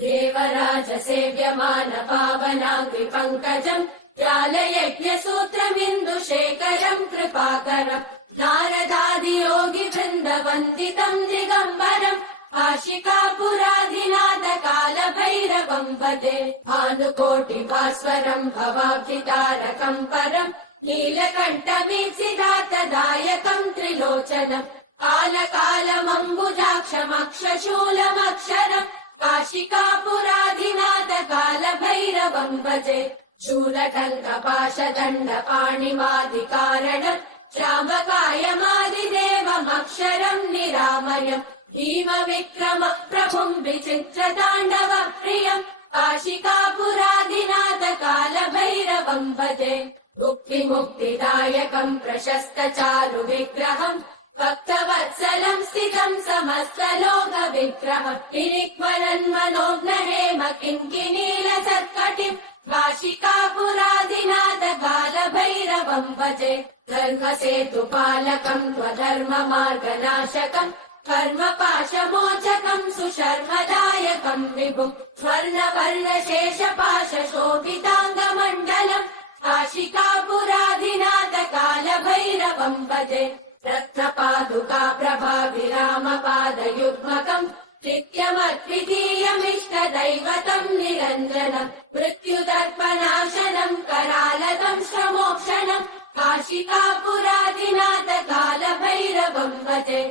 देवराज सेव्यमान पावनाङ्घ्रि पङ्कजम् ज्ञालयज्ञसूत्रमिन्दुशेखरम् कृपाकरम् नारदादियोगि वृन्दवन्दितम् दिगम्बरम् काशिकापुराधिनाथ कालभैरवम् भजे भानुकोटिभास्वरम् भवाब्धितारकम् परम् नीलकण्ठमीप्सितार्थदायकम् त्रिलोचनम् कालकालमम्बुजाक्षमक्षशूलमक्षरम् काशिकापुराधिनाथ कालभैरवम् भजे शूलटङ्कपाशदण्डपाणिमादिकारणम् श्रावकायमादिदेवमक्षरम् निरामयम् भीमविक्रम प्रभुम् विचित्रताण्डव प्रियम् काशिकापुराधिनाथ कालभैरवम् भजे मुक्तिमुक्तिदायकम् प्रशस्त चारु विग्रहम् भक्तवत्सलम् स्थितम् समस्तलोकविग्रहम् किरिक्वरन्मनोज्ञहेम किङ्किनीलसत्कटिम् काशिकापुराधिनाथ कालभैरवम् भजे धर्मसेतुपालकम् त्वधर्ममार्गनाशकम् कर्मपाशमोचकम् सुशर्मदायकम् विभुम् स्वर्णवर्णशेषपाशशोभिताङ्गमण्डलम् काशिकापुराधिनाथ कालभैरवम् भजे रत्नपादुका प्रभाविरामपादयुग्मकम् नित्यमद्वितीयमिष्टदैवतम् निरञ्जनम् मृत्युदर्पनाशनम् करालदम् श्रमोक्षणम् काशिकापुराधिनाथ कालभैरवम् भजे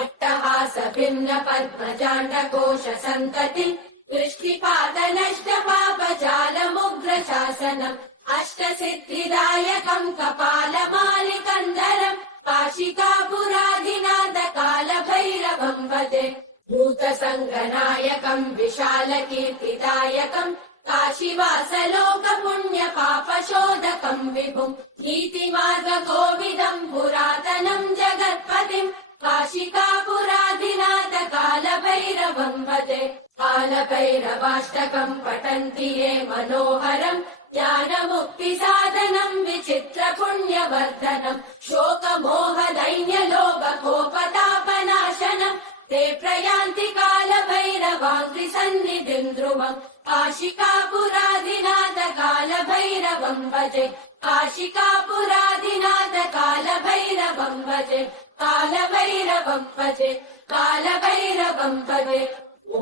अट्टहास भिन्न पद्मजाण्डकोश सन्ततिम् दृष्टिपातनष्ट पापजालमुग्रशासनम् अष्टसिद्धिदायकम् कपालमालिकन्दरम् काशिकापुराधिनाथ कालभैरवम् भजे भूतसङ्गनायकम् विशालकीर्तिदायकम् काशीवासलोकपुण्यपापशोधकम् विभुम् नीतिमार्गकोविदम् पुरातनम् जगत्पतिम् काशिकापुराधिनाथ कालभैरवम् भजे कालभैरवाष्टकम् पठन्ति ये मनोहरम् ज्ञानमुक्तिसाधनम् विचित्रपुण्यवर्धनम् शोकमोहदैन्यलोभकोपतापनाशनम् ते प्रयान्ति कालभैरवाङ्घ्रि सन्निधिम् ध्रुवम् काशिकापुराधिनाथ कालभैरवम् भजे काशिकापुराधिनाथ कालभैरवम् भजे कालभैरवम् भजे कालभैरवम् भजे ओ